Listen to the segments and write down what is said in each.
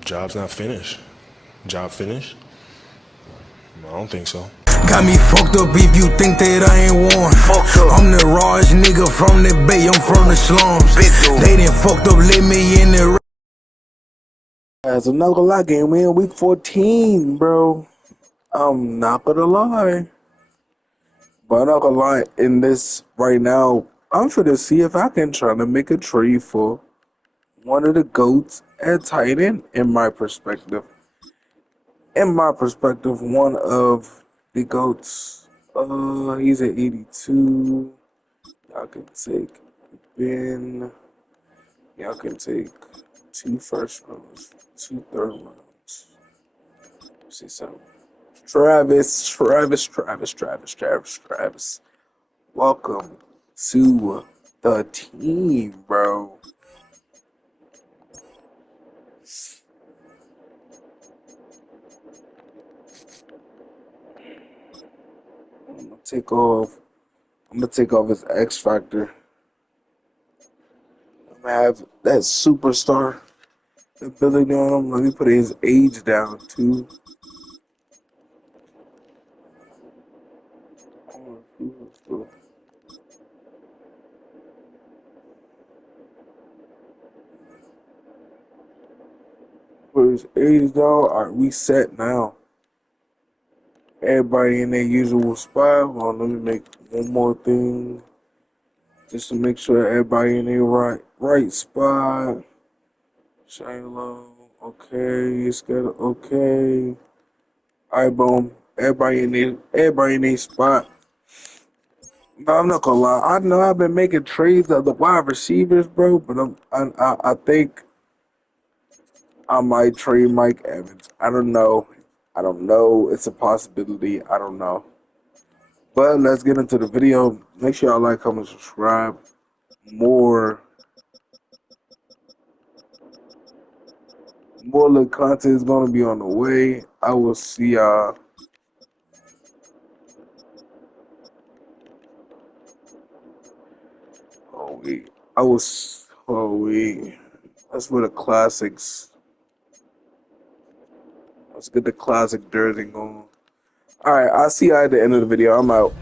Job's not finished. Job finished? I don't think so. Got me fucked up if you think that I ain't won. I'm the rawest nigga from the bay, I'm from the slums. They done fucked up, let me in the. As I'm not gonna lie, game we in week 14, bro. I'm not gonna lie. But I'm not gonna lie, in this right now, I'm finna see if I can try to make a trade for one of the GOATs at tight end in my perspective. One of the GOATs. He's at 82. Y'all can take Ben. Y'all can take 2 first rounds, 2 third rounds. Let's see something. Travis. Welcome to the team, bro. I'm gonna take off his X Factor. I'm gonna have that superstar ability on him. Let me put his age down too. Put his age down. Alright, we set now. Everybody in their usual spot. Well, let me make one more thing. Just to make sure everybody in their right spot. Shiloh, okay, Scott, okay. Alright, boom. Everybody in their spot. No, I'm not gonna lie. I know I've been making trades of the wide receivers, bro, but I think I might trade Mike Evans. I don't know. It's a possibility. I don't know. But let's get into the video. Make sure y'all like, comment, subscribe. More little content is gonna be on the way. I will see y'all. Let's put the classics. Let's get the classic jersey going. Alright, I'll see you at the end of the video. I'm out.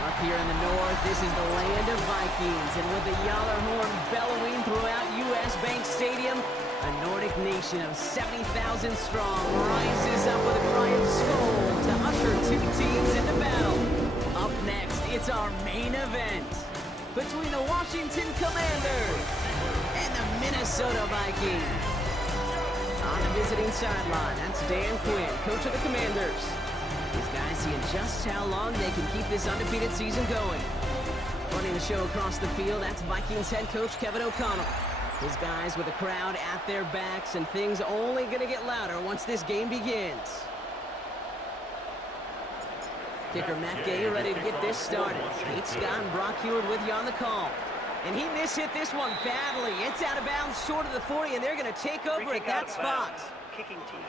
Up here in the north, this is the land of Vikings, and with the Yaller horn bellowing throughout US Bank Stadium, a Nordic nation of 70,000 strong rises up with a cry of Skol to usher 2 teams into battle. Up next, it's our main event between the Washington Commanders and the Minnesota Vikings. On the visiting sideline, that's Dan Quinn, coach of the Commanders. These guys seeing just how long they can keep this undefeated season going. Running the show across the field, that's Vikings head coach Kevin O'Connell. His guys with the crowd at their backs, and things only going to get louder once this game begins. Kicker Matt Gay ready to get this started. Pete Scott and Brock Heward with you on the call. And he mishit this one badly. It's out of bounds short of the 40, and they're going to take over at that spot. Kicking team.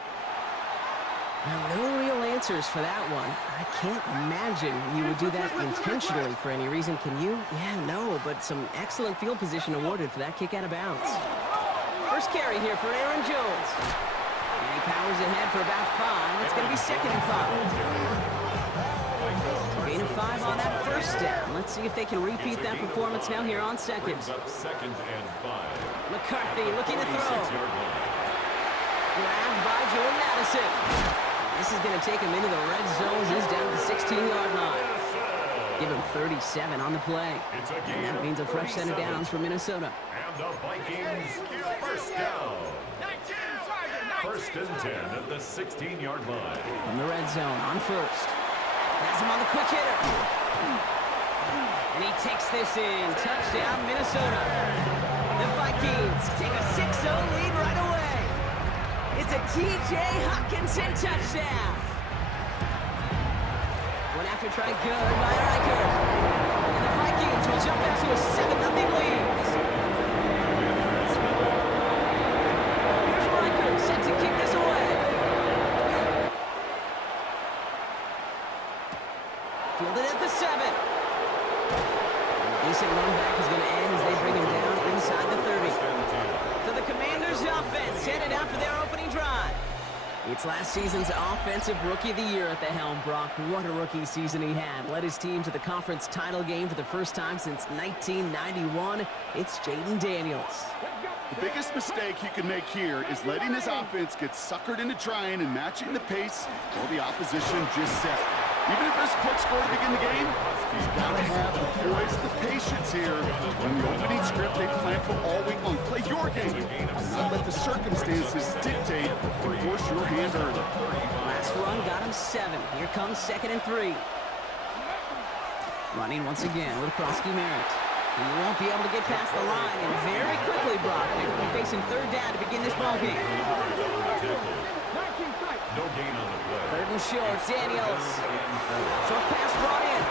Well, no real answers for that one. I can't imagine you would do that intentionally for any reason, can you? Yeah, no, but some excellent field position awarded for that kick out of bounds. First carry here for Aaron Jones. And he powers ahead for about 5. It's going to be 2nd and 5. Gain of 5 on that first down. Let's see if they can repeat that performance now here on 2nd. 2nd and 5. McCarthy looking to throw. Grabbed by Jordan Madison. This is going to take him into the red zone. He's down to the 16-yard line. Give him 37 on the play. And that means a fresh set of downs for Minnesota. And the Vikings, first down. 1st and 10 at the 16-yard line. From the red zone on first. Has him on the quick hitter. And he takes this in. Touchdown, Minnesota. The Vikings take a 6-0 lead right away. It's a T.J. Hockenson touchdown. One after try good by Reichert. And the Vikings will jump out to a 7-0 lead. Here's Reichert set to kick this away. Fielded at the 7. decent run back is going to end as they bring him down inside the 30. So the Commanders' offense headed out for their opening drive. It's last season's Offensive Rookie of the Year at the helm, Brock. What a rookie season he had. Led his team to the conference title game for the first time since 1991. It's Jaden Daniels. The biggest mistake he can make here is letting his offense get suckered into trying and matching the pace while the opposition just set. Even if there's a quick score to begin the game, he's got to have the poise, the patience here. When the opening script they plan for all week long. Play your game. Not let the circumstances dictate or force your hand early. Last run got him 7. Here comes 2nd and 3. Running once again with Krosky Merritt. He won't be able to get past the line, and very quickly, Brock, they're going to be facing 3rd down to begin this ballgame. No gain on the play. 3rd and short, Daniels. Short pass brought in.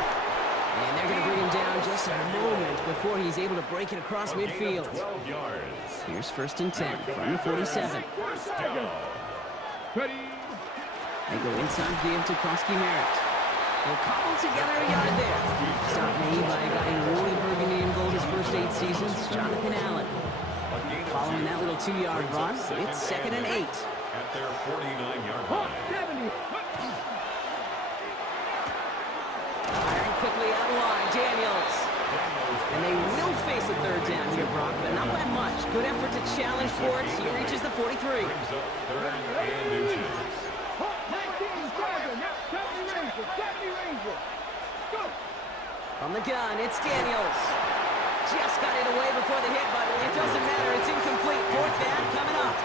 And they're going to bring him down just a moment before he's able to break it across midfield. 12 yards. Here's 1st and 10 from the 47. First down. They go inside give to Krosky Merritt. They'll cobble together a yard there. Stop made by a guy who wore the burgundy and gold his first 8 seasons, Jonathan Allen. Following that little 2-yard run, it's 2nd and 8. At their 49-yard line. Firing quickly out of line, Daniels. And they will face a 3rd down here, Brock, but not by much. Good effort to challenge for it. He reaches the 43. Brings up 3rd and inches. From the gun, it's Daniels. Just got it away before the hit, but it doesn't matter. It's incomplete. 4th down coming up.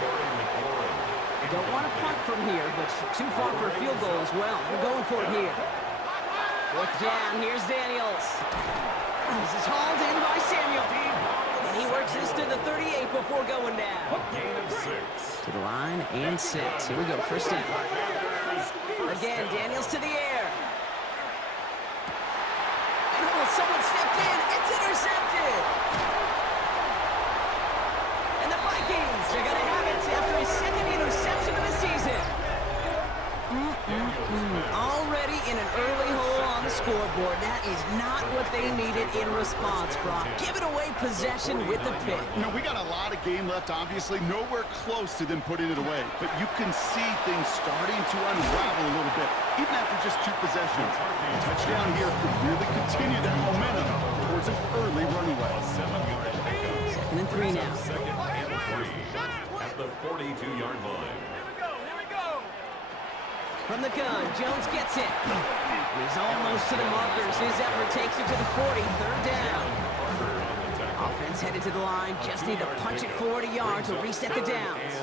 Don't want to punt from here, but too far for a field goal as well. They're going for it here. 4th down, here's Daniels. This is hauled in by Samuel. And he works this to the 38 before going down. Gain of 6. To the line and set. Here we go, 1st down. Again, Daniels to the air. And oh, someone stepped in. It's intercepted. And the Vikings are going to have it after his 2nd interception of the season. Already in an early hole on the scoreboard. That is not what they needed in response, Brock. Giving away possession with the pick. You know, we got a lot of game left, obviously. Nowhere close to them putting it away. But you can see things starting to unravel a little bit, even after just 2 possessions. A touchdown here could really continue that momentum towards an early runaway. 2nd and 3 now. 2nd and 3 at the 42-yard line. From the gun, Jones gets it. He's almost to the markers. His effort takes it to the 40, 3rd down. Offense headed to the line. Just need to punch it forward a yard to reset the downs.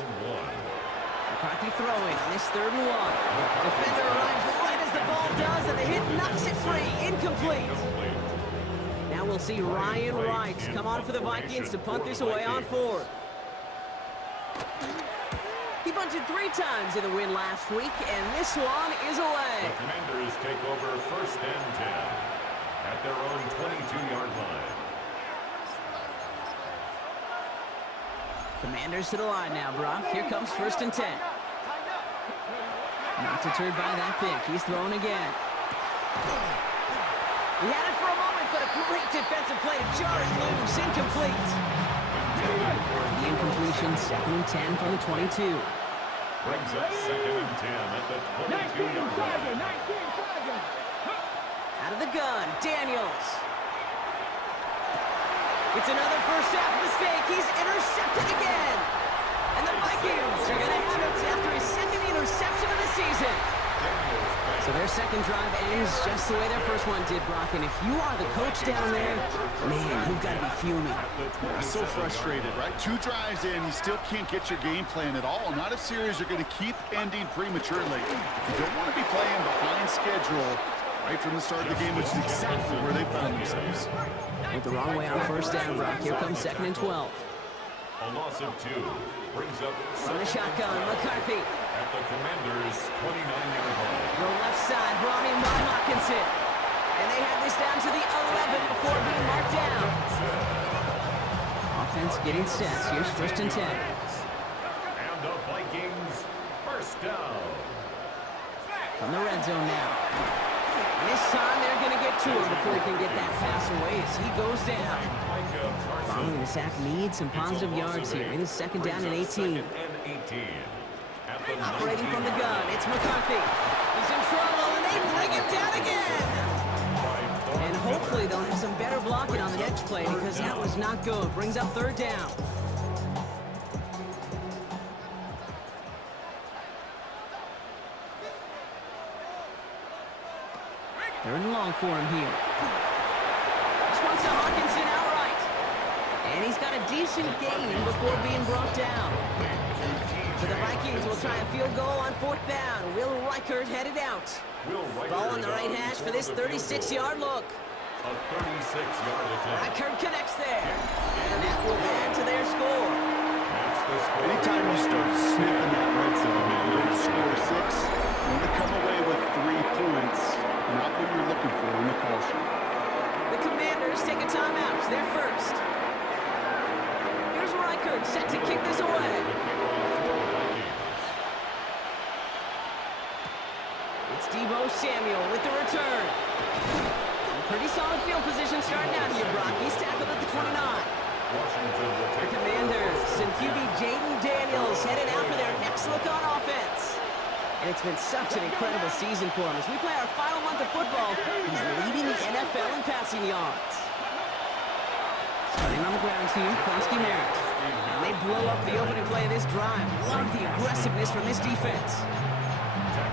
McCarthy throwing on this 3rd and 1. Defender arrives right as the ball does, and the hit knocks it free. Incomplete. Now we'll see Ryan Wright come on for the Vikings to punt this away on 4th. He bunted 3 times in the win last week, and this one is away. The Commanders take over 1st and 10 at their own 22-yard line. Commanders to the line now, Brock. Here comes 1st and 10. Not deterred by that pick. He's throwing again. He had it for a moment, but a great defensive play to jar it loose. Incomplete. The incompletion, 2nd and 10 from the 22. Brings up 2nd and 10 at the 22-yard line. Out of the gun, Daniels. It's another first half mistake. He's intercepted again. And the Vikings are going to have it after his 2nd interception of the season. So their 2nd drive ends just the way their first one did, Brock. And if you are the coach down there, man, you've got to be fuming. I'm so frustrated, right? 2 drives in, you still can't get your game plan at all. Not if series are going to keep ending prematurely. You don't want to be playing behind schedule right from the start of the game, which is exactly where they found themselves. Went the wrong way on 1st down, Brock. Here comes 2nd and 12. A loss of 2 brings up From the shotgun, McCarthy. at the Commanders' 29-yard line. From left side, brought in by Hawkinson. And they have this down to the 11 before being marked down. Offense getting set. Here's 1st and 10. And the Vikings 1st down. From the red zone now. And this time they're going to get to him before he can get that pass away as he goes down. Following the sack needs some positive yards here. It is second down and 18. Operating from the gun, it's McCarthy. He's in trouble, and they bring him down again. And hopefully they'll have some better blocking on the next play because that was not good. Brings up third down. They're in long for him here. This one's to Hawkinson outright. And he's got a decent gain before being brought down. So the Vikings will try a field goal on fourth down. Will Reichert headed out. Ball on the right hash for this 36-yard look. A 36-yard attempt. Reichert connects there. And that will add to their score. Anytime you start sniffing that red zone and you don't score 6, you want to come away with 3 points. Not what you're looking for in the call sheet. The Commanders take a timeout. They're first. Here's Reichert set to kick this away. It's Deebo Samuel with the return. Pretty solid field position starting out here, Brock. He's tackled at the 29. The Commanders and QB Jaden Daniels headed out for their next look on offense. And it's been such an incredible season for him. As we play our final month of football, he's leading the NFL in passing yards. Starting on the ground here, Kronsky Merritt. And they blow up the opening play of this drive. Love the aggressiveness from this defense.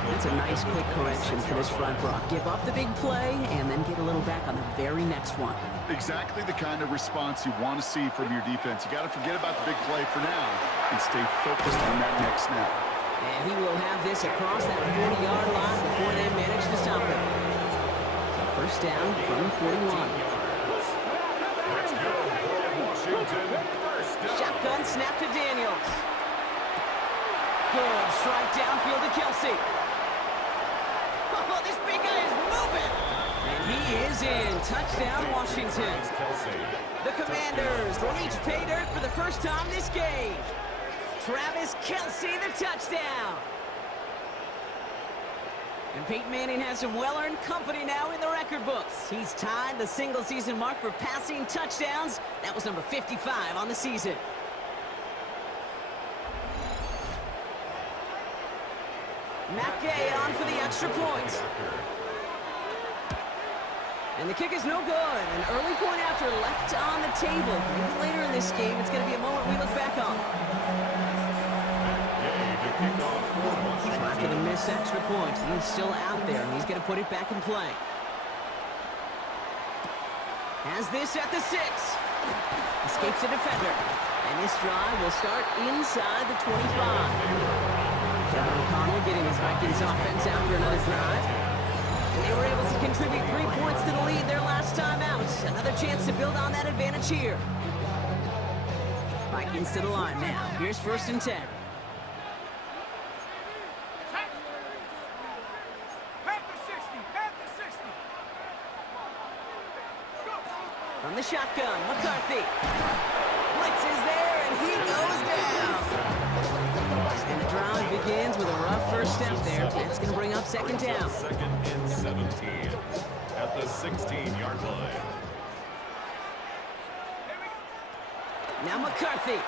That's a nice quick correction for this front, Brock. Give up the big play and then get a little back on the very next one. Exactly the kind of response you want to see from your defense. You got to forget about the big play for now and stay focused on that next snap. And he will have this across that 40-yard line before they manage to stop him. So first down from the 41. Let's go for Washington. First down. Shotgun snap to Daniels. Good strike downfield to Kelsey. Oh, this big guy is moving. And he is in. Touchdown, Washington. The Commanders reach pay dirt for the first time this game. Travis Kelsey, the touchdown. And Peyton Manning has some well-earned company now in the record books. He's tied the single-season mark for passing touchdowns. That was number 55 on the season. Matt Gay on for the extra point. And the kick is no good. An early point after left on the table. Maybe later in this game, it's going to be a moment we look back on. After the missed extra point, he's still out there, and he's going to put it back in play. Has this at the 6. Escapes a defender. And this drive will start inside the 25. Kevin O'Connell getting his Vikings offense out for another drive. And they were able to contribute 3 points to the lead their last time out. Another chance to build on that advantage here. Vikings to the line now. Here's first and 10. From the shotgun, McCarthy. Blitz is there, and he goes down. And the drive begins with a rough first step there. That's going to bring up second down. Second and 17 at the 16-yard line. Now McCarthy.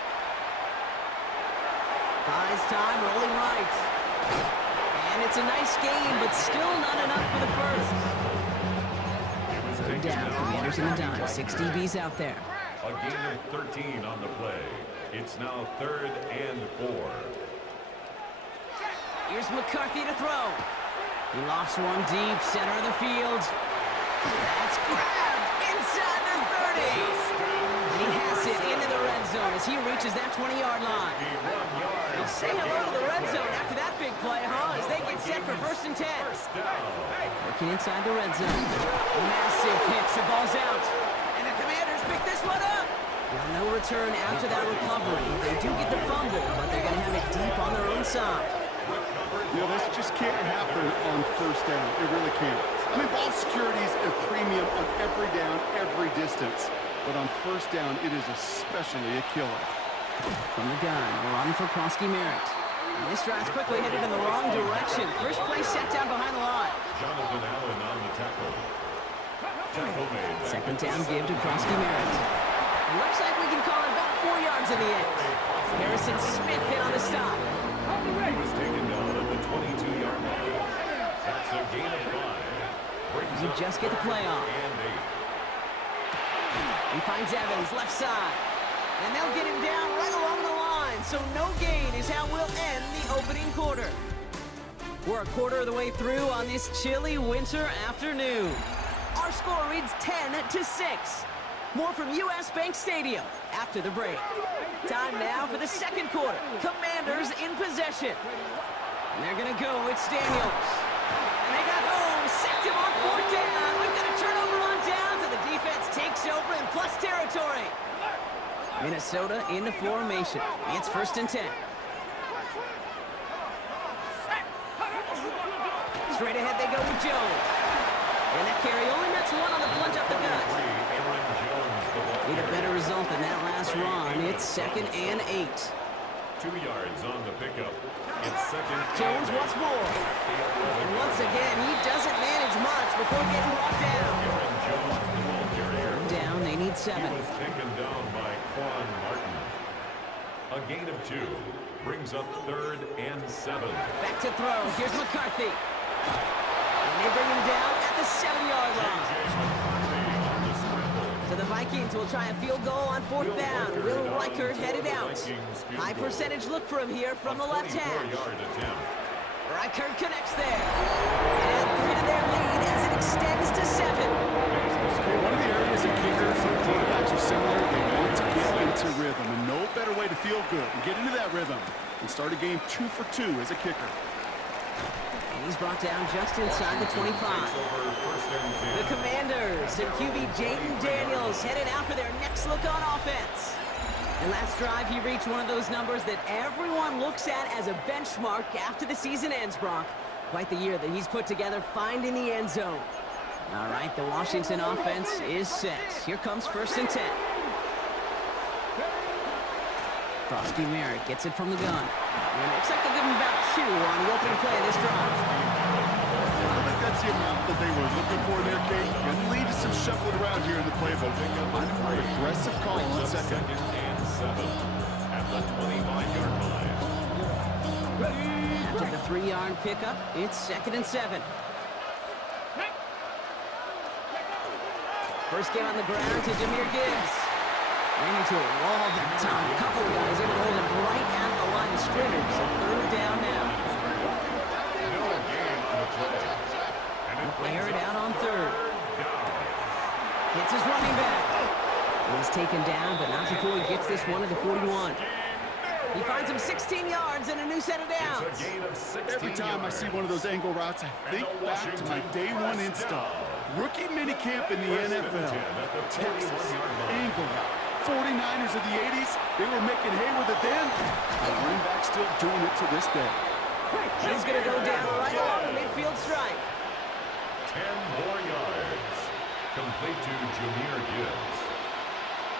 Buys time, rolling right. And it's a nice game, but still not enough for the first. Third down, Commanders in the dime. 6 DBs out there. A gain of 13 on the play. It's now 3rd and 4. Here's McCarthy to throw. He lofts one deep, center of the field. That's grabbed inside the 30. And he has it into the red zone as he reaches that 20-yard line. He'll say hello to the red zone after that big play, huh? As they get set for first and 10. Working inside the red zone. Massive hits, the ball's out. And the Commanders pick this one up. Well, no return after that recovery. They do get the fumble, but they're going to have it deep on their own side. You know, this just can't happen on first down. It really can't. I mean, ball security is a premium on every down, every distance. But on first down, it is especially a killer. From the gun, run for Kronsky Merritt. And this drive's quickly headed in the wrong direction. First play set down behind the line. Jonathan Allen on the tackle. Tackle made. Second down give to Krosky Merritt. Looks like we can call it about 4 yards in the end. Harrison Smith hit on the stop. He was taken down at the 22-yard line. That's a gain of 5. Brings You up just get the play off. and 8. He finds Evans, left side. And they'll get him down right along the line. So no gain is how we'll end the opening quarter. We're a quarter of the way through on this chilly winter afternoon. Our score reads 10-6. More from US Bank Stadium after the break. Time now for the second quarter. Commanders in possession. And they're going to go. It's Daniels. And they got home. Sacked him on 4th down. We've got a turnover on downs, and the defense takes over in plus territory. Minnesota into formation. It's 1st and 10. Straight ahead they go with Jones. And that carry only nets 1 on the plunge up the gut. Need a better result than that last run. It's 2nd and 8. 2 yards on the pickup. It's 2nd. Jones once more. And once again, he doesn't manage much before getting brought down. Aaron Jones, the ball carrier. Third down, they need 7. He was taken down by Quan Martin. A gain of 2 brings up 3rd and 7. Back to throw. Here's McCarthy. And they bring him down at the 7-yard line. So the Vikings will try a field goal on 4th down. Will Reichert headed out. High percentage look for him here from the left hash. Reichert connects there. And 3 to their lead as it extends to 7. One of the areas of kickers and quarterbacks are similar. They want to get into rhythm, and no better way to feel good and get into that rhythm and start a game 2 for 2 as a kicker. And he's brought down just inside the 25. The Commanders and QB Jaden Daniels headed out for their next look on offense. And last drive, he reached one of those numbers that everyone looks at as a benchmark after the season ends, Brock. Quite the year that he's put together finding the end zone. All right, the Washington offense is set. Here comes 1st and 10. Krosky Merritt gets it from the gun. And it looks like they'll give him about 2 on the opening play of this drive. I don't think that's the amount that they were looking for there, Kate. And lead to some shuffling around here in the playbook. An aggressive call on 2nd and 7 at the 25-yard line. After the 3-yard pickup, it's 2nd and 7. First game on the ground to Jahmyr Gibbs. Ran into a wall that time. A couple of guys able to hold him right at the line of scrimmage. So 3rd down now. No gain on the play. And it Air it out on 3rd. down. Hits his running back. He's taken down, but not before he gets this one at the 41. He finds him 16 yards and a new set of downs. It's a gain of 16 Every time I see one of those angle routes, I think back to my day 1 install. Rookie minicamp in the NFL. Texas angle route. 49ers of the 80s, they were making hay with it then. The running back still doing it to this day. He's going to go down right along the midfield stripe. 10 more yards. Complete to Jahmyr Gibbs.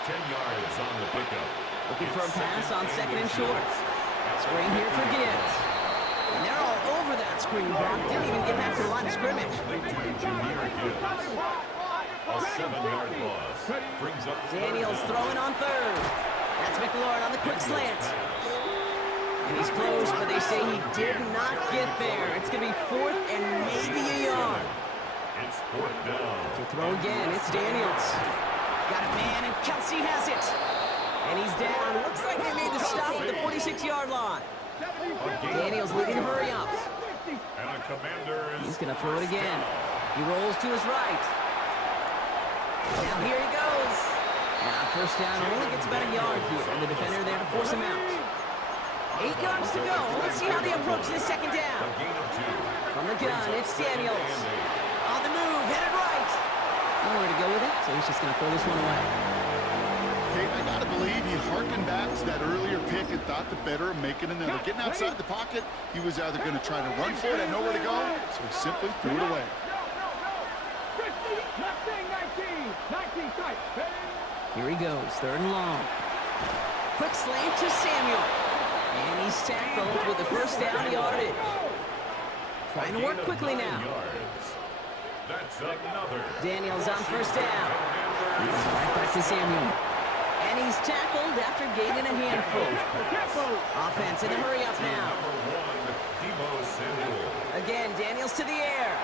10 yards on the pickup. Looking for a pass on 2nd and short. Screen here for Gibbs. And they're all over that screen, Brock. Didn't even get back to the line of scrimmage. Complete to Jahmyr Gibbs. A 7-yard loss. Brings up Daniels throwing on 3rd. That's McLaurin on the quick slant. And he's close, but they say he did not get there. It's going to be 4th and maybe a yard. It's 4th down. To throw again, it's Daniels. Got a man, and Kelsey has it. And he's down. Looks like they made the stop at the 46-yard line. Daniels leading to hurry up. And a Commanders. He's going to throw it again. He rolls to his right. Now here he goes. And on 1st down, only gets about a yard here. And the defender there to force him out. 8 yards to go. Let's see how they approach this 2nd down. A gain of 2. From the gun, it's Daniels. On the move, headed right. Nowhere to go with it, so he's just going to throw this one away. Kate, I gotta believe he harkened back to that earlier pick and thought the better of making another. Getting outside the pocket, he was either going to try to run for it and nowhere to go, so he simply threw it away. Here he goes, 3rd and long. Quick slant to Samuel. And he's tackled with the first down yardage. Trying to work quickly now. That's another. Daniels on first down. He's right back to Samuel. And he's tackled after gaining a handful. Offense in a hurry up now. Again, Daniels to the air.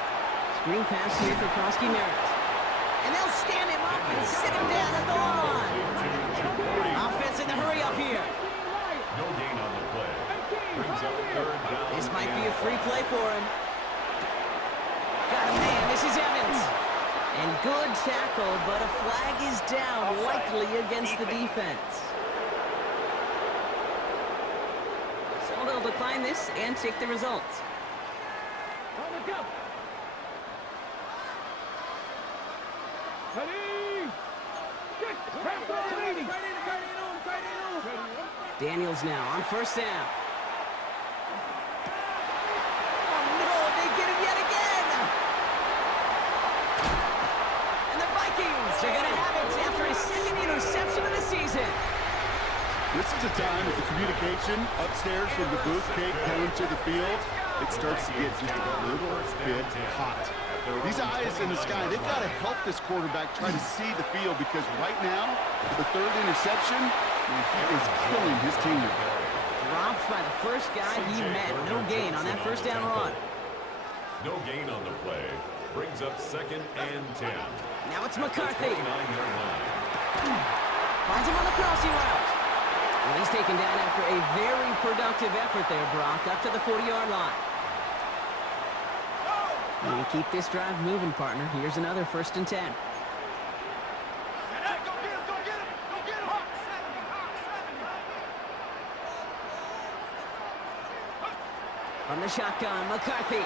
Screen pass here for Krosky Merritt. And they'll stand him up and sit him down at the line. Offense in the hurry up here. No gain on the play. Brings up third down. This might be a free play for him. Got a man. This is Evans. And good tackle, but a flag is down, likely against the defense. So they'll decline this and take the results. Daniels now on first down. Oh no, they get him yet again! And the Vikings are going to have it after his second interception of the season. This is a time with the communication upstairs from the booth cake coming to the field. It starts to get just a little bit hot. These eyes in the sky, they've got to help this quarterback try to see the field, because right now, the third interception, he is killing his team. Dropped by the first guy he met. No gain on that first down run. No gain on the play. Brings up second and 10. Now it's McCarthy. 29-yard line. Finds him on the crossing route. Well, he's taken down after a very productive effort there, Brock, up to the 40-yard line. And keep this drive moving, partner. Here's another first and 10. From the shotgun, McCarthy.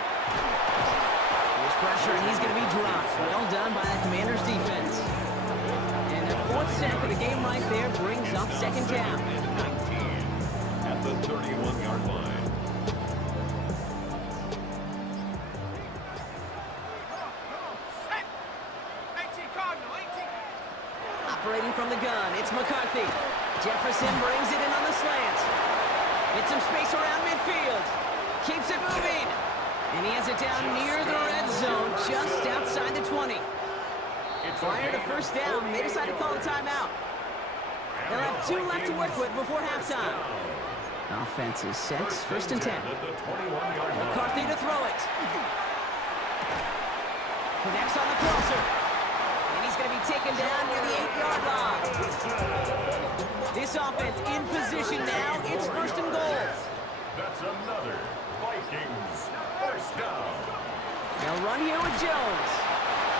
There's pressure, and he's going to be dropped. Well done by the Commanders' defense. And their fourth sack of the game right there brings up second down. 19 at the 31-yard line. Operating from the gun, it's McCarthy. Jefferson brings it in on the slant. Gets some space around midfield. Keeps it moving. And he has it down near the red zone, just outside the 20. Prior to first down, they decide to call a timeout. They'll have 2 left to work with before halftime. Offense is set, first and 10. McCarthy to throw it. Connects on the crosser. And he's going to be taken down near the 8-yard line. This offense in position now. It's first and goal. That's another Vikings first down. They'll run here with Jones.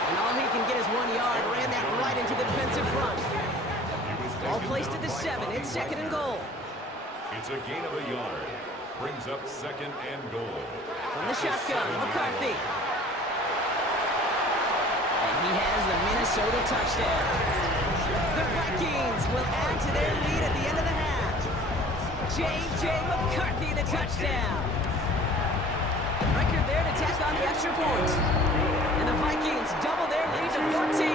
And all he can get is 1 yard. Ran that right into the defensive front. Ball placed at the 7. It's second and goal. It's a gain of a yard. Brings up second and goal. From the shotgun, McCarthy. And he has the Minnesota touchdown. The Vikings will add to their lead at the end of the half. J.J. McCarthy, the touchdown. Record there to tack on the extra point. And the Vikings double their lead to 14.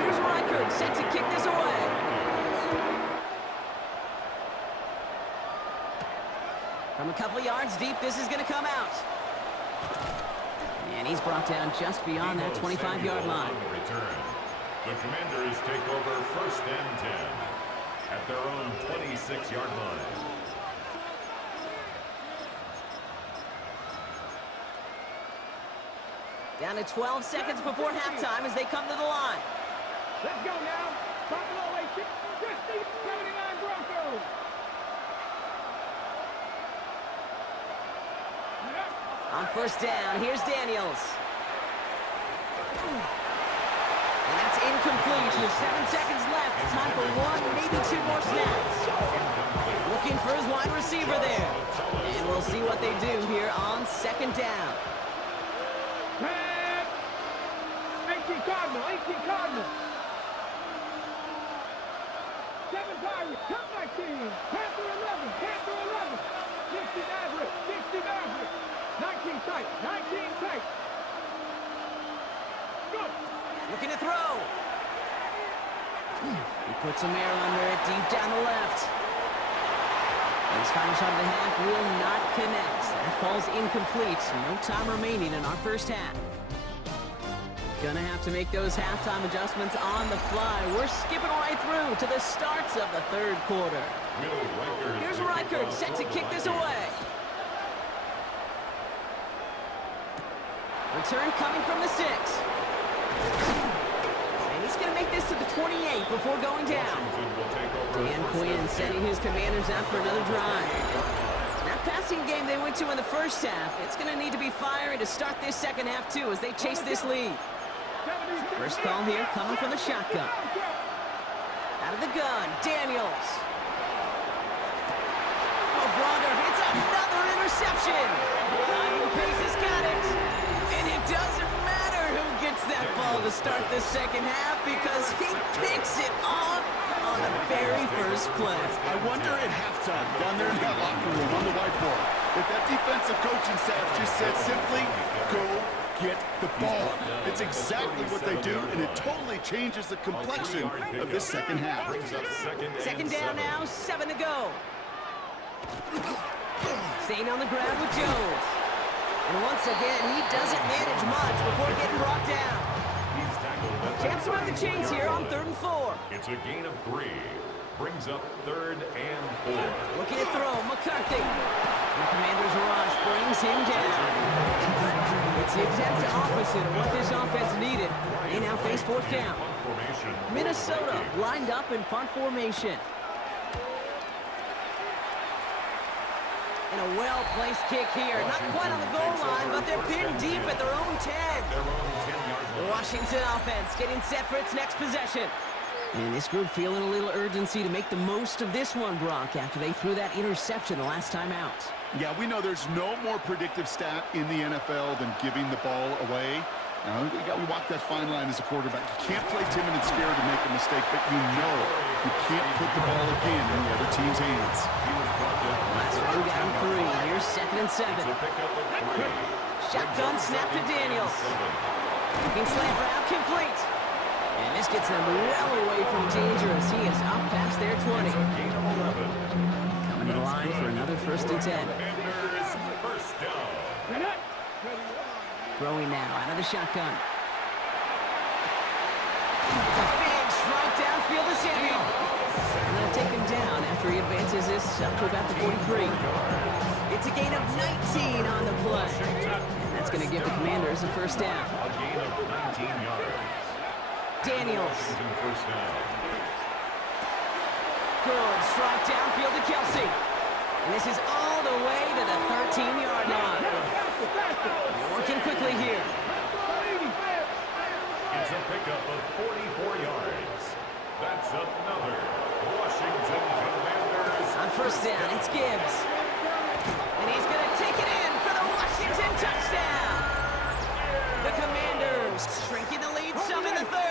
Here's Reichert set to kick this away. From a couple yards deep, this is going to come out. And he's brought down just beyond that 25-yard line. Return. The Commanders take over first and 10 at their own 26-yard line. Down to 12 seconds before halftime as they come to the line. Let's go now. Buffalo 18, 79 Broncos. On first down, here's Daniels. And that's incomplete with 7 seconds left. Time for 1, maybe 2 more snaps. Looking for his wide receiver there. And we'll see what they do here on second down. 18 Cardinal, 18 Cardinal. 7 Pirates, come back team. Panther 11, Panther 11. 60 Maverick, 60 Maverick. 19 tight, 19 tight. Good. Looking to throw. He puts some air under it, deep down the left. His final shot of the half will not connect. That falls incomplete. No time remaining in our first half. Gonna have to make those halftime adjustments on the fly. We're skipping right through to the starts of the third quarter. Here's Reichert set to kick this away. Return coming from the 6. And he's going to make this to the 28 before going down. Dan Quinn setting his Commanders out for another drive. That passing game they went to in the first half, it's going to need to be fiery to start this second half too as they chase this lead. First call here coming from the shotgun. Out of the gun, Daniels. Oh, Bronner hits another interception. Ivan Pace has got it. And it doesn't matter who gets that ball to start the second half because he picks it off on the very first play. I wonder at halftime, down there in that locker room on the whiteboard, if that defensive coaching staff just said simply, go get the ball. It's exactly what they do, and it totally changes the complexion of this second half. Second down now, 7 to go. Staying on the ground with Jones. And once again, he doesn't manage much before getting brought down. Chance to move the chains here on 3rd and 4. It's a gain of 3. Brings up 3rd and 4. Looking to throw, McCarthy. The Commanders' rush brings him down. It's the exact opposite of what this offense needed. They now face 4th down. Minnesota lined up in punt formation. And a well-placed kick here. Not quite on the goal line, but they're pinned deep at their own 10. The Washington offense getting set for its next possession. And this group feeling a little urgency to make the most of this one, Brock, after they threw that interception the last time out. Yeah, we know there's no more predictive stat in the NFL than giving the ball away. We walk that fine line as a quarterback. You can't play timid and scared to make a mistake, but you know you can't put the ball again in the other team's hands. Last one down 3. Here's 2nd and 7. Shotgun snap to Daniels. Looking slant route complete. And this gets them well away from danger as he is up past their 20. Coming to the line for another 1st and 10. Throwing now out of the shotgun. It's a big strike downfield to Samuel. And they'll take him down after he advances this up to about the 43. It's a gain of 19 on the play. And that's going to give the Commanders a 1st down. A gain of 19 yards. Daniels. Good strike downfield to Kelsey. And this is all the way to the 13-yard line. Working quickly here. It's a pickup of 44 yards. That's another Washington Commanders. On 1st down, it's Gibbs. And he's going to take it in for the Washington touchdown. The Commanders shrinking the lead some in the 3rd.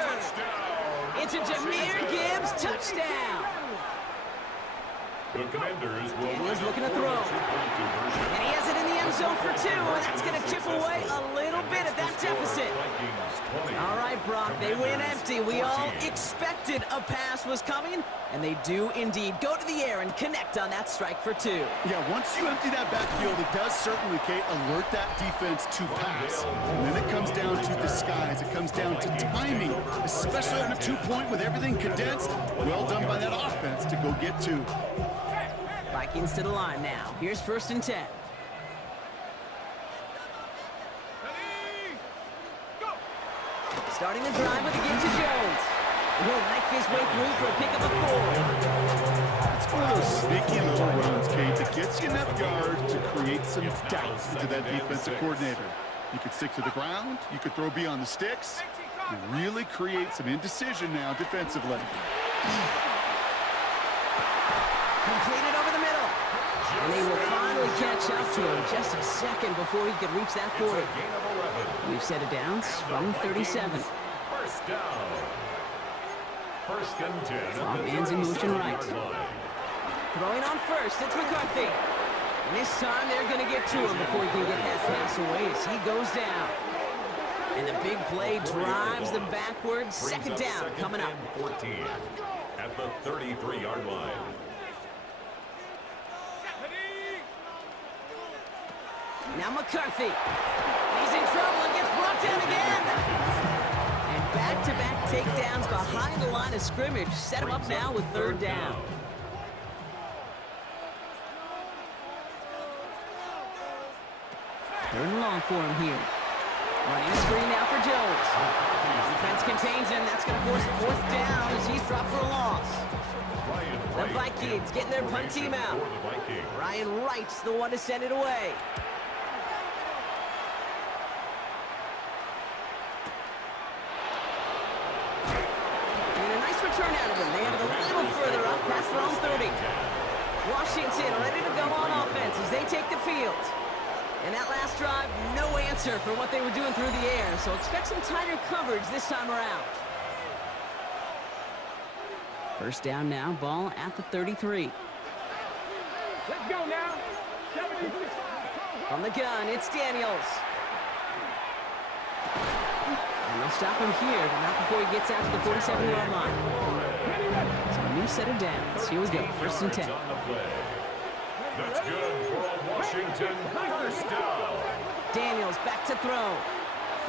It's a Jahmyr Gibbs touchdown. The Commanders will Daniels looking to throw. And he has it in the end zone for 2, and that's going to chip away a little bit of that deficit. All right, Brock, they win empty. We all expected a pass was coming, and they do indeed go to the air and connect on that strike for 2. Yeah, once you empty that backfield, it does certainly, Kate, alert that defense to pass. And then it comes down to disguise. It comes down to timing, especially on a 2-point with everything condensed. Well done by that offense to go get 2. Vikings to the line now. Here's 1st and 10. Starting the drive with a give to Jones. He'll knife his way through for a pickup of 4. It's one of those sneaky little runs, Kate, that gets you enough yards to create some doubt into that defensive coordinator. You could stick to the ground. You could throw beyond the sticks. You really create some indecision now defensively. Completed over the middle. And they will finally catch up to him just a second before he could reach that 40. We've set it down from 37. 1st down. 1st and 10. Clock man's in motion right. Throwing on 1st, it's McCarthy. And this time they're going to get to him before he can get that pass away as he goes down. And the big play drives them backwards. Second down coming up. 14 at the 33-yard line. Now McCarthy. He's in trouble and gets brought down again. And back-to-back takedowns behind the line of scrimmage. Set him up now with third down. Third and long for him here. Running a screen now for Jones. Defense contains him. That's going to force fourth down as he's dropped for a loss. The Vikings getting their punt team out. Ryan Wright's the one to send it away. And a nice return out of him. They have it a little further up past their own 30. Washington ready to go on offense as they take the field. And that last drive, no answer for what they were doing through the air, so expect some tighter coverage this time around. First down now, ball at the 33. Let's go now. 76. From the gun, it's Daniels. And they'll stop him here, but not before he gets out to the 47-yard line. So a new set of downs. Here we go, first and 10. That's good for a Washington first down. Daniels back to throw.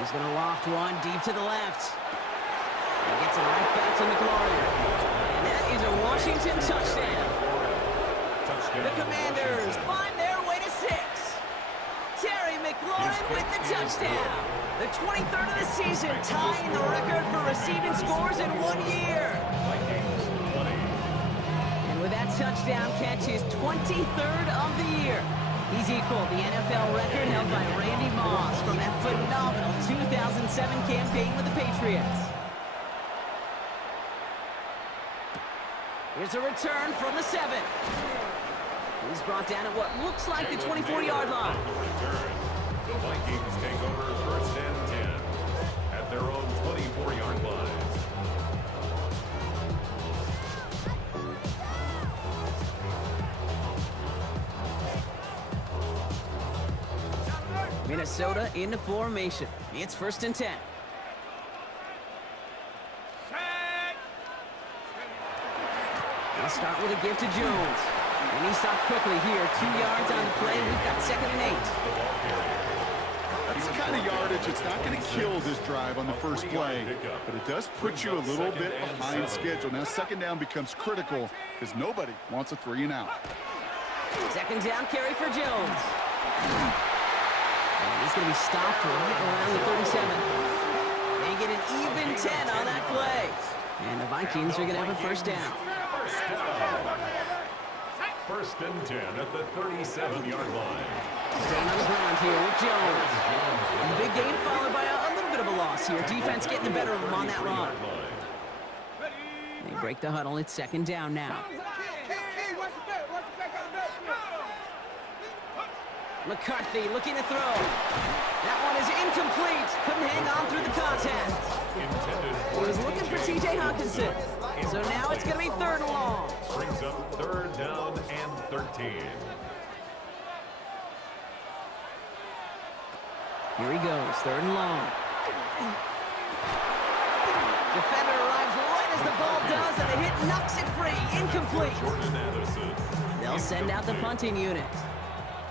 He's going to loft one deep to the left. He gets it right back to McLaurin. And that is a Washington touchdown. The Commanders find their way to 6. Terry McLaurin with the touchdown. The 23rd of the season, tying the record for receiving scores in 1 year. And with that touchdown catch, his 23rd of the year. He's equaled the NFL record held by Randy Moss from that phenomenal 2007 campaign with the Patriots. Here's a return from the 7. He's brought down at what looks like the 24-yard line. The Vikings take over first and 10 at their own 24-yard line. Minnesota into formation. It's first and 10. They'll start with a give to Jones. And he stopped quickly here. 2 yards on the play. We've got second and 8. That's the kind of yardage it's not going to kill this drive on the first play, but it does put you a little bit behind schedule. Now second down becomes critical because nobody wants a 3 and out. Second down carry for Jones. And he's going to be stopped right around the 37. They get an even 10 on that play. And the Vikings are going to have a first down. First and 10 at the 37-yard line. Staying on the ground here with Jones. And the big gain followed by a little bit of a loss here. Defense getting the better of him on that run. They break the huddle. It's second down now. McCarthy looking to throw. That one is incomplete. Couldn't hang on through the contact. He was looking for T.J. Hawkinson. So now it's going to be third and long. Brings up third down and 13. Here he goes, third and long. Defender arrives right as the ball does, and the hit knocks it free. Incomplete. They'll send out the punting unit.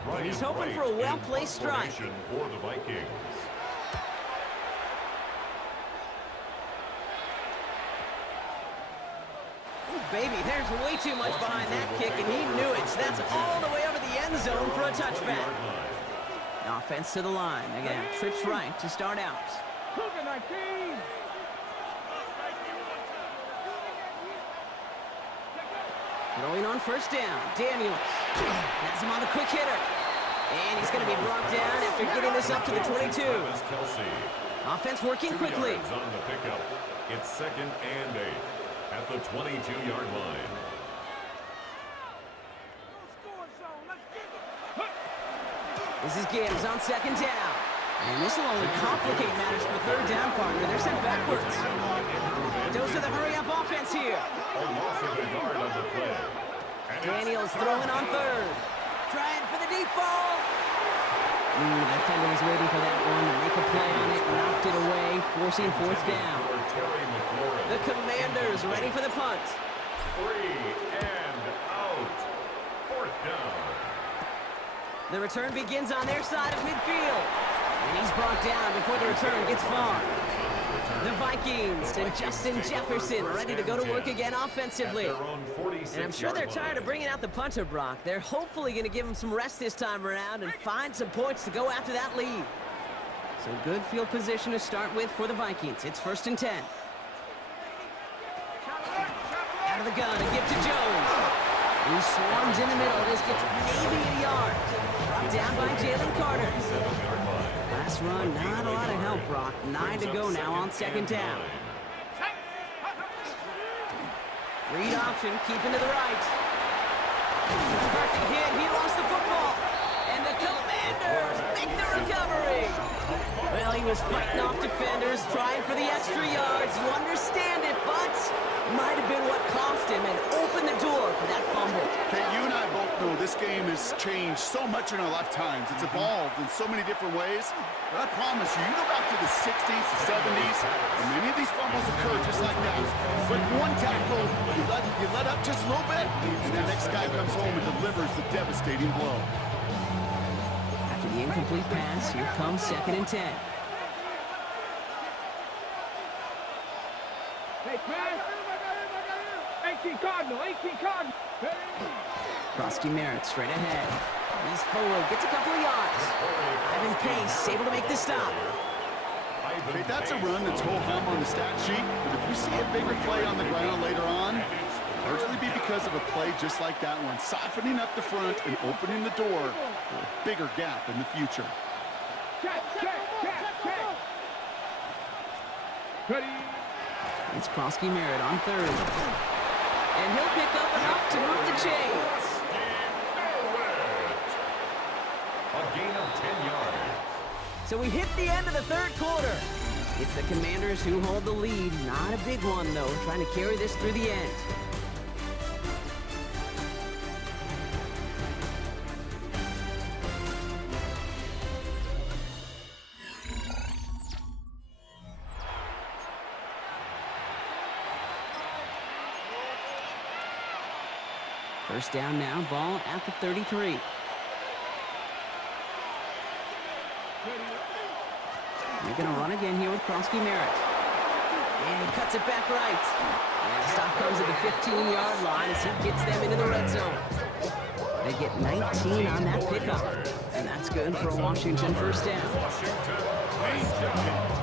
And he's hoping for a well-placed strike. For the Vikings. Baby, there's way too much behind that kick, and he knew it. So that's all the way over the end zone for a touchback. Offense to the line. Again, trips right to start out. Throwing on first down, Daniels. Has him on the quick hitter. And he's going to be brought down after getting this up to the 22. Offense working quickly. On the pickup. It's second and 8 at the 22-yard line. This is Gibbs on second down. And this will only complicate matters for third down, partner. They're sent backwards. Those are the hurry-up offense here. A loss of a yard on the play. Daniels throwing on third. Trying for the deep ball. The defender was waiting for that one to make a play on it. Knocked it forcing fourth down. The Commanders ready for the punt. 3 and out. Fourth down. The return begins on their side of midfield. And he's brought down before the return gets far. The Vikings and Justin Jefferson ready to go to work again offensively. And I'm sure they're tired of bringing out the punter, Brock. They're hopefully going to give him some rest this time around and find some points to go after that lead. So good field position to start with for the Vikings. It's 1st and 10. Out of the gun, a gift to Jones. He swarms in the middle. This gets maybe a yard. Brought down by Jalen Carter. Last run, not a lot of help, Brock. 9 to go now on 2nd down. Read option, keeping to the right. Perfect hit, he lost the football. And the Commanders make the recovery. Well, he was fighting off defenders, trying for the extra yards. You understand it, but might have been what cost him and opened the door for that fumble. Okay, you and I both know this game has changed so much in our lifetimes. It's evolved in so many different ways. But I promise you, you go back to the 60s, the 70s, and many of these fumbles occur just like that. But one tackle, you let up just a little bit, and the next guy comes home and delivers the devastating blow. After the incomplete pass, here comes 2nd and 10. Hey, pass. 18 Cardinal, 18 Cardinal. Krusty Merritt straight ahead. He's forward, gets a couple of yards. Ivan Pace able to make the stop. Okay, that's a run that's ho-hum on the stat sheet, but if you see a bigger play on the ground later on, largely be because of a play just like that one, softening up the front and opening the door for a bigger gap in the future. Check. Ready. It's Krusty Merritt on 3rd. And he'll pick up enough to move the chains. A gain of 10 yards. So we hit the end of the 3rd quarter. It's the Commanders who hold the lead. Not a big one, though, trying to carry this through the end. First down now, ball at the 33. They're going to run again here with Krusty Merritt. And he cuts it back right. And the stop comes at the 15-yard line as he gets them into the red zone. They get 19 on that pickup. And that's good for a Washington first down.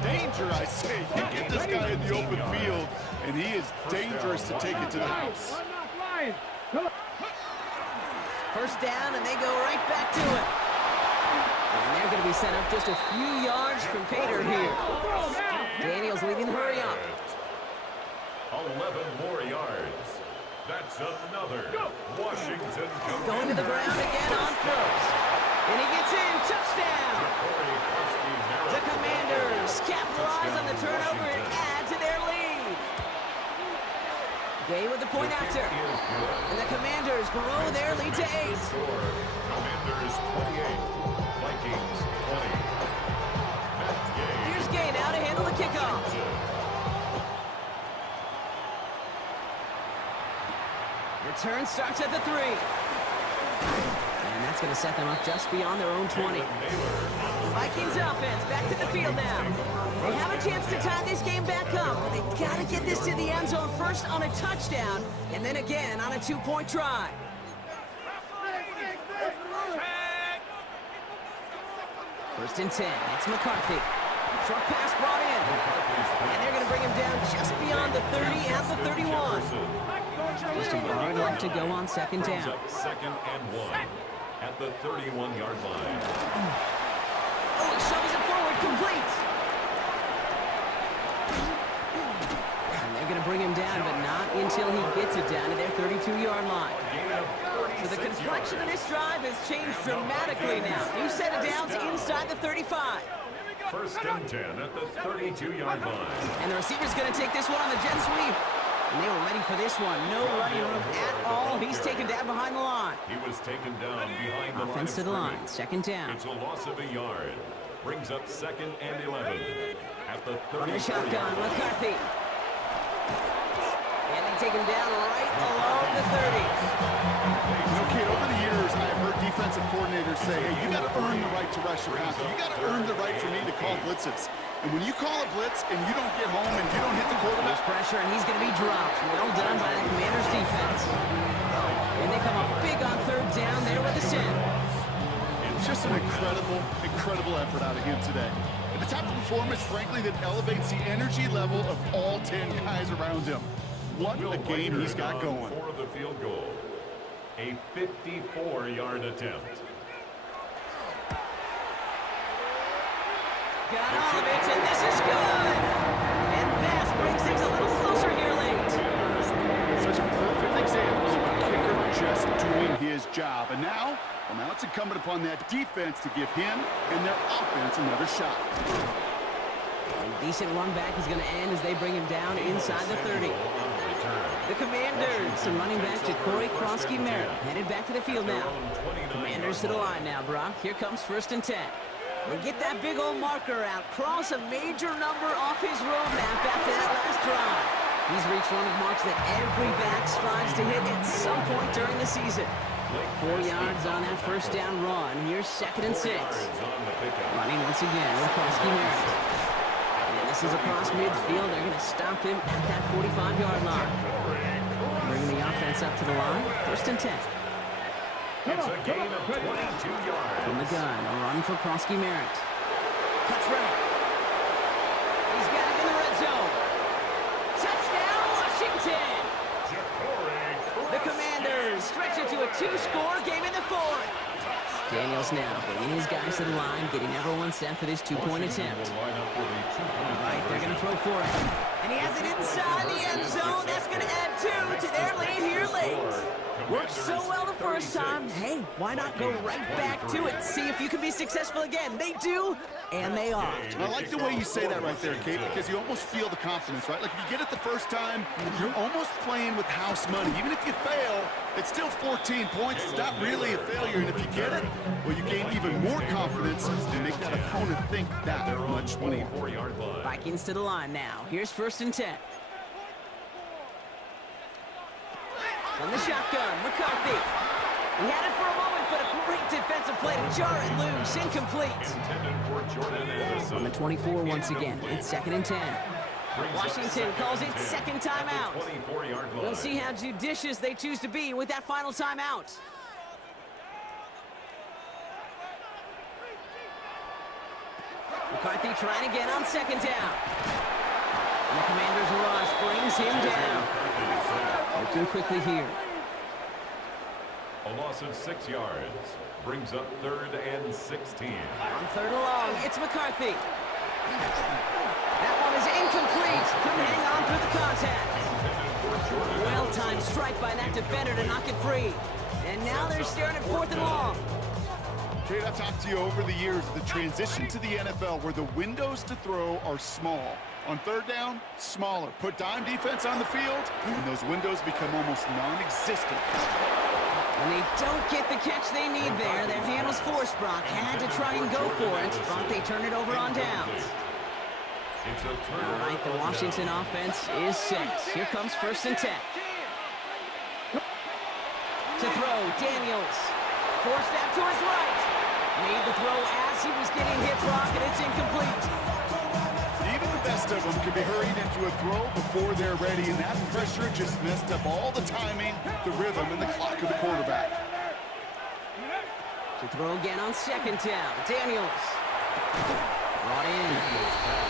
Danger, I say. You get this guy in the open field, and he is dangerous to take it to the house. First down, and they go right back to it. And they're going to be set up just a few yards from Pater here. Daniels leading the hurry up. 11 more yards. That's another Washington Going to the ground again on 1st. And he gets in. Touchdown. The Commanders capitalize on the turnover and add to their lead. Gay with the point after. And the Commanders grow their lead to 8. Commanders 28, Vikings 20. Here's Gay now to handle the kickoff. Return starts at the 3. And that's going to set them up just beyond their own 20. Vikings offense back to the field now. They have a chance to tie this game back up, but they got to get this to the end zone first on a touchdown, and then again on a 2-point try. First and 10, it's McCarthy. Short pass brought in. And they're going to bring him down just beyond the 30 and the 31. Just a yard left to go on 2nd down. 2nd and 1 at the 31-yard line. Oh, he shoves it forward, complete. And they're going to bring him down, but not until he gets it down to their 32-yard line. So the complexion of this drive has changed dramatically now. New set of downs inside the 35. First and 10 at the 32-yard line. And the receiver's going to take this one on the jet sweep. And they were ready for this one. No running room at all. He's taken down behind the line. He was taken down behind the line. Offense to the line. 2nd down. It's a loss of a yard. Brings up 2nd and 11 at at the On the 30. shotgun, McCarthy. And they take him down right along the 30. Okay, over the years, I've heard defensive coordinators say, hey, you got to earn the right to rush your passer. You got to earn the right for me to call blitzes. And when you call a blitz and you don't get home and you don't hit the quarterback, There's pressure, and he's going to be dropped. Well done by the Commanders' defense. And they come up big on third down there with the send. it's just an incredible, incredible effort out of him today. And the type of performance, frankly, that elevates the energy level of all 10 guys around him. What a game he's got going. For the field goal. A 54-yard attempt. Got all of it, and this is good. And that brings things a little closer here late. Such a perfect example of a kicker just doing his job. And now it's incumbent upon that defense to give him and their offense another shot. And a decent run back is going to end as they bring him down inside the 30. The Commanders, and running back Corey Krosky-Merritt, headed back to the field now. Commanders to the line now, Brock. Here comes 1st and 10. They get that big old marker out, cross a major number off his roadmap after that last drive. He's reached one of the marks that every back strives to hit at some point during the season. 4 yards on that first down run. Here's 2nd and 6. Running once again with Krosky-Merritt. And this is across midfield. They're going to stop him at that 45-yard line. Bringing the offense up to the line. 1st and 10. It's a gain of 22 yards. From the gun, a run for Krosky-Merritt. Cuts right. He's got it in the red zone. Touchdown, Washington! The Commanders stretch it to a 2-score game in the 4th. Daniels now bringing his guys to the line, getting everyone set for this 2-point attempt. All right, they're going to throw for it. And he has it inside the end zone. That's going to add 2 to their lead here late. Worked so well the first time. Hey, why not go right back to it? See if you can be successful again. They do, and they are. And I like the way you say that right there, Kate, because you almost feel the confidence, right? Like if you get it the first time, you're almost playing with house money. Even if you fail, it's still 14 points. It's not really a failure. And if you get it, well, you gain even more confidence and make that opponent think that much more. Vikings to the line now. Here's 1st and 10. From the shotgun, McCarthy. He had it for a moment, but a great defensive play to jar it loose. Incomplete. On the 24 once again. It's 2nd and 10. Washington calls it 2nd timeout. We'll see how judicious they choose to be with that final timeout. McCarthy trying again on 2nd down. And the Commanders' rush brings him down. Working quickly here. A loss of 6 yards brings up 3rd and 16. On 3rd and long, it's McCarthy. That one is incomplete. Couldn't hang on through the contact. Well-timed strike by that defender to knock it free. And now they're staring at 4th and long. Kate, I've talked to you over the years of the transition to the NFL where the windows to throw are small. On 3rd down, smaller. Put dime defense on the field, and those windows become almost non-existent. When they don't get the catch they need there, their hand was forced, Brock. Had to try and go for it, but they turn it over on downs. All right, the Washington offense is set. Here comes 1st and 10. To throw, Daniels. Forced out to his right. Made the throw as he was getting hit, Brock, and it's incomplete. Even the best of them can be hurried into a throw before they're ready, and that pressure just messed up all the timing, the rhythm, and the clock of the quarterback. To throw again on 2nd down, Daniels. Brought in.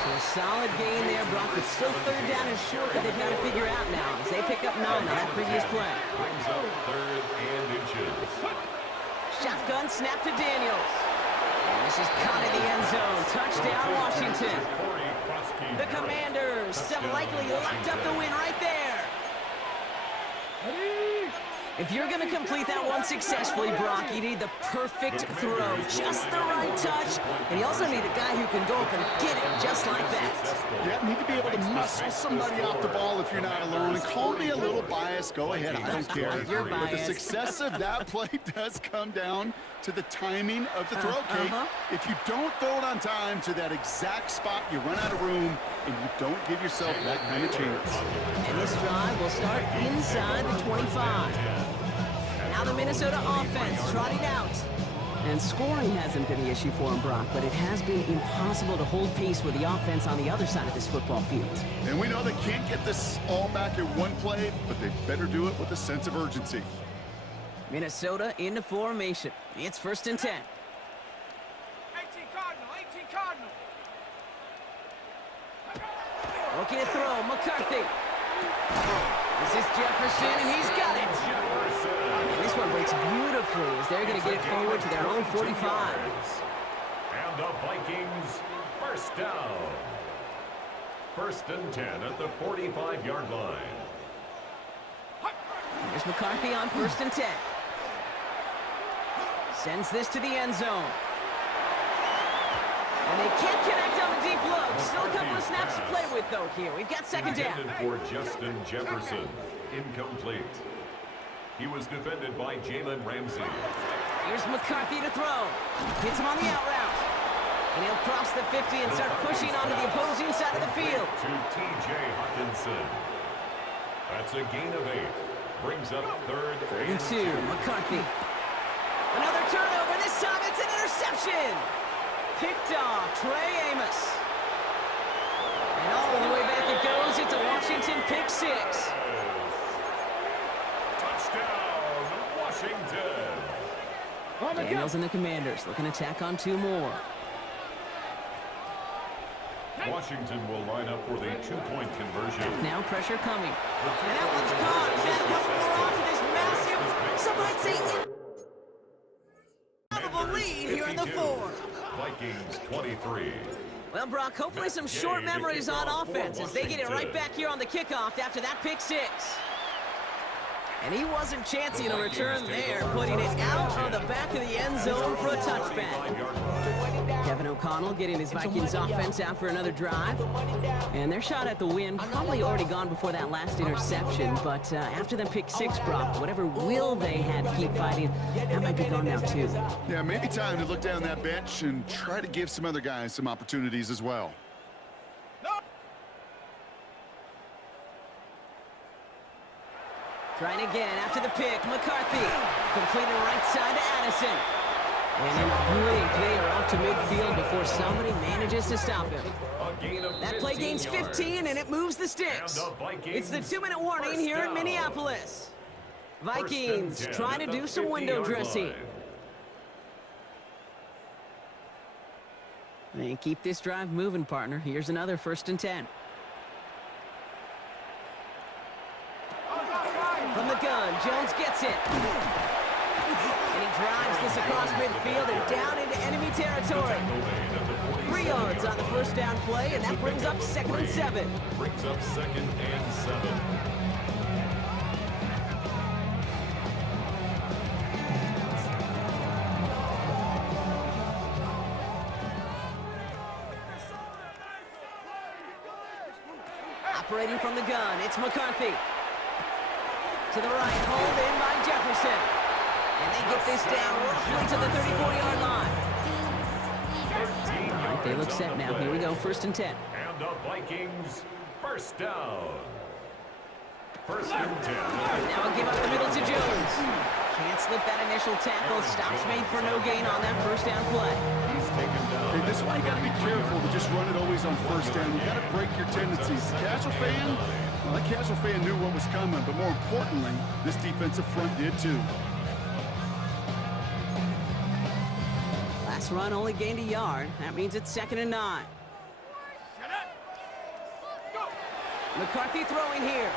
So a solid gain there, Brock, but still 3rd down is short that they've got to figure out now as they pick up 9 on that previous play. Brings up 3rd and inches. Shotgun snap to Daniels. And this is caught in the end zone. Touchdown, Washington. The Commanders have likely locked up the win right there. If you're going to complete that one successfully, Brock, you need the perfect throw, just the right touch, and you also need a guy who can go up and get it just like that. Yeah, need to be able to muscle somebody off the ball if you're not alone. And call me a little biased, go ahead, I don't care. You're But the biased. success of that play does come down to the timing of the throw, Kate. If you don't throw it on time to that exact spot, you run out of room, and you don't give yourself that kind of chance. And this drive will start inside the 25. Now the Minnesota offense trotting out. And scoring hasn't been the issue for him, Brock, but it has been impossible to hold pace with the offense on the other side of this football field. And we know they can't get this all back in one play, but they better do it with a sense of urgency. Minnesota into formation. It's 1st and 10. 18 Cardinal, 18 Cardinal. Looking to throw, McCarthy. This is Jefferson, and he's got it. And this one breaks beautifully as they're going to get it forward to their own 45. And the Vikings first down. 1st and 10 at the 45-yard line. Here's McCarthy on 1st and 10. Sends this to the end zone. And they can't connect on the deep look. Still a couple of snaps to play with, though, here. We've got 2nd down. Intended for Justin Jefferson. Incomplete. He was defended by Jalen Ramsey. Here's McCarthy to throw. Hits him on the out route. And he'll cross the 50 and start pushing onto the opposing side of the field. To T.J. Hawkinson. That's a gain of 8. Brings up 3rd and 2. McCarthy. Another turnover. This time it's an interception. Picked off Trey Amos. And all the way back it goes. It's a Washington pick 6. Touchdown, Washington. Daniels and the Commanders looking to tack on 2 more. Washington will line up for the 2-point conversion. Now pressure coming. And that one's caught. Add a couple more onto this massive, some might say, incredible lead here in the 4th. Vikings 23. Well, Brock, hopefully some short memories on offense as they get it right back here on the kickoff after that pick 6. And he wasn't chancing a return there, putting it out of the back of the end zone for a touchback. Kevin O'Connell getting his Vikings offense out for another drive. And their shot at the win probably already gone before that last interception, but after the pick 6, Brock, whatever will they had to keep fighting, that might be gone now too. Yeah, maybe time to look down that bench and try to give some other guys some opportunities as well. Trying again after the pick, McCarthy. Completed right side to Addison. And in a blink, they are up to midfield before somebody manages to stop him. That play gains 15, and it moves the sticks. It's the 2-minute warning here in Minneapolis. Vikings trying to do some window dressing. And keep this drive moving, partner. Here's another 1st and 10. From the gun, Jones gets it. And he drives this across midfield and down into enemy territory. 3 yards on the 1st down play, and that brings up 2nd and 7. Brings up 2nd and 7. Operating from the gun, it's McCarthy. To the right, hauled in by Jefferson. And they get this down roughly to the 34-yard line. All right, they look set now. Here we go, 1st and 10. And the Vikings first down. 1st and 10. Now a give up the middle to Jones. Can't slip that initial tackle. Stops made for no gain on that 1st down play. He's taken down. Okay, this is why you got to be careful to just run it always on 1st down. You got to break your tendencies. The casual fan, well, that casual fan knew what was coming, but more importantly, this defensive front did too. Last run only gained a yard. That means it's 2nd and 9. McCarthy throwing here.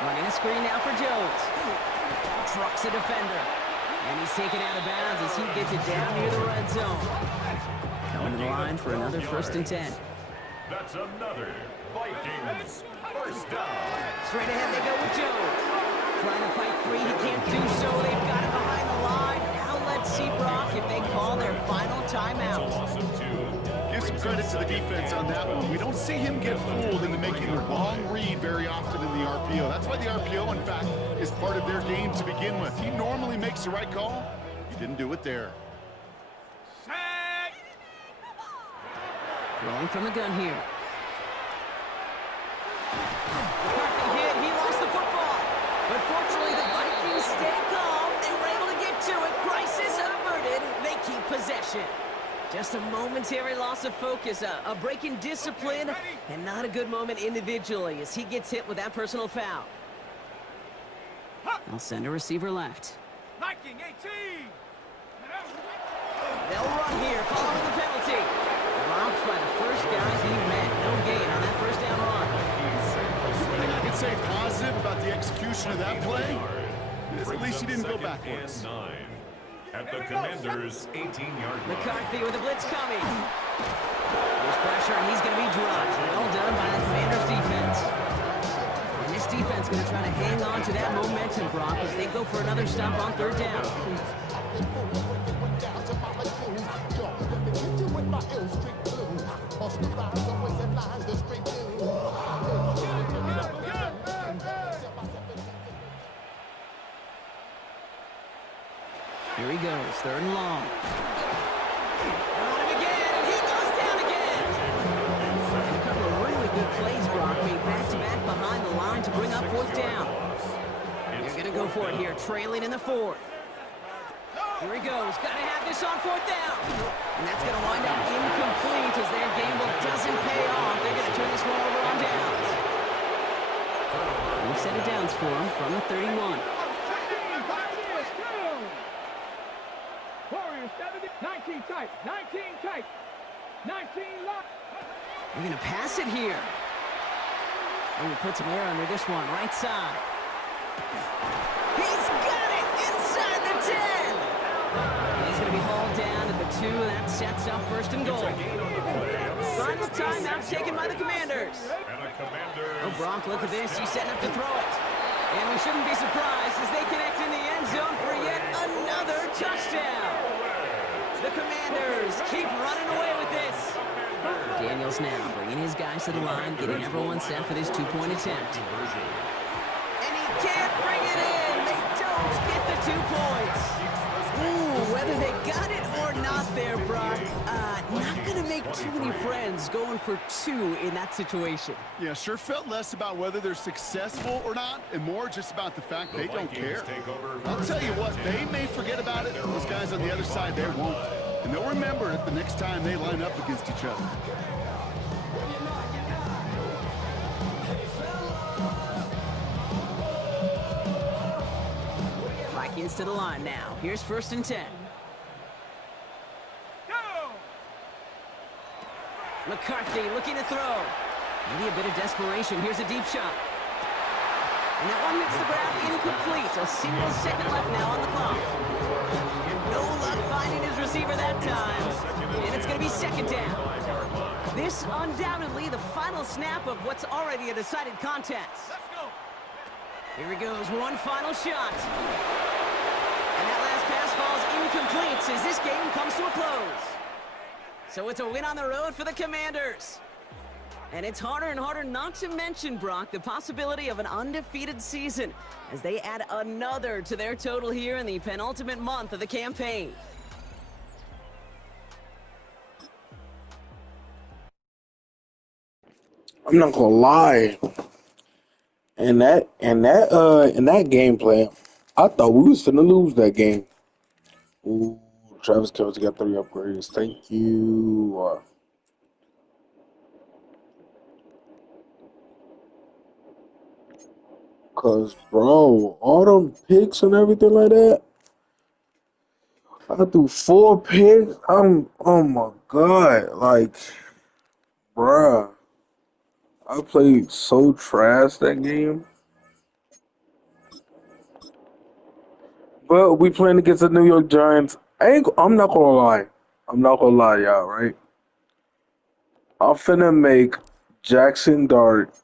Running a screen now for Jones. Trucks a defender. And he's taken out of bounds as he gets it down near the red zone. Coming to the line for another 1st and 10. That's another Vikings first down. Straight ahead they go with Jones. trying to fight free. He can't do so. They've got him behind the line. Now let's see, Brock, if they call their final timeout. Give some credit to the defense on that one. We don't see him get fooled into making the wrong read very often in the RPO. That's why the RPO, in fact, is part of their game to begin with. He normally makes the right call. He didn't do it there. Rolling from the gun here. McCarthy hit. He lost the football. But fortunately, the Vikings stay calm. They were able to get to it. Crisis averted. They keep possession. Just a momentary loss of focus, a break in discipline, and not a good moment individually as he gets hit with that personal foul. They'll send a receiver left. Viking 18. They'll run here following the penalty. Dropped by the first guy he met. No gain on that first down run. One thing I can say positive about the execution of that play is at least he didn't go backwards. At the Commanders' 18-yard line. McCarthy with a blitz coming. There's pressure, and he's going to be dropped. Well done by the Commanders' defense. And this defense going to try to hang on to that momentum, Brock, as they go for another stop on third down. Here he goes, third and long. On him again, and he goes down again. And a couple of really good plays, Brock, made back-to-back behind the line to bring up fourth down. They're going to go for it here, trailing in the fourth. Here he goes, got to have this on fourth down. And that's going to wind up incomplete as their gamble doesn't pay off. They're going to turn this one over on downs. New set of downs for him from the 31. 19 tight, 19 tight, 19 lock. They're going to pass it here. Oh, we put some air under this one, right side. He's got it inside the 10. And he's going to be hauled down at the 2. That sets up first and goal. Final timeout taken by the Commanders. Oh, Brock, look at this. He's setting up to throw it. And we shouldn't be surprised as they connect in the end zone for yet another touchdown. The Commanders keep running away with this. Daniels now bringing his guys to the line, getting everyone set for this two-point attempt. And he can't bring it in. They don't get the 2 points. Ooh, whether they got it or not there, Brock, not going to make too many friends going for 2 in that situation. Yeah, sure felt less about whether they're successful or not, and more just about the fact they don't care. I'll tell you what, they may forget about it. Those guys on the other side, they won't. And they'll remember it the next time they line up against each other. Vikings to the line now. Here's first and 10. McCarthy looking to throw. Maybe a bit of desperation. Here's a deep shot. And that one hits the ground incomplete. A single second left now on the clock. No luck finding his receiver that time. And it's going to be second down. This undoubtedly the final snap of what's already a decided contest. Here he goes, one final shot. And that last pass falls incomplete as this game comes to a close. So it's a win on the road for the Commanders. And it's harder and harder not to mention, Brock, the possibility of an undefeated season as they add another to their total here in the penultimate month of the campaign. I'm not gonna lie. In that gameplay, I thought we was finna lose that game. Ooh, Travis Kelce got 3 upgrades. Thank you. Cause bro, all them picks and everything like that. I threw 4 picks. Oh my god, like, bruh. I played so trash that game. But we playing against the New York Giants. I'm not gonna lie. I'm not gonna lie, y'all, right? I'm finna make Jackson Dart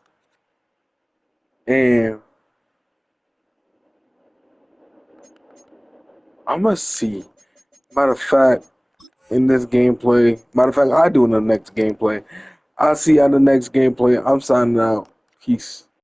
and I'ma see. Matter of fact, in this gameplay, matter of fact, I do in the next gameplay. I'll see you on the next gameplay. I'm signing out. Peace.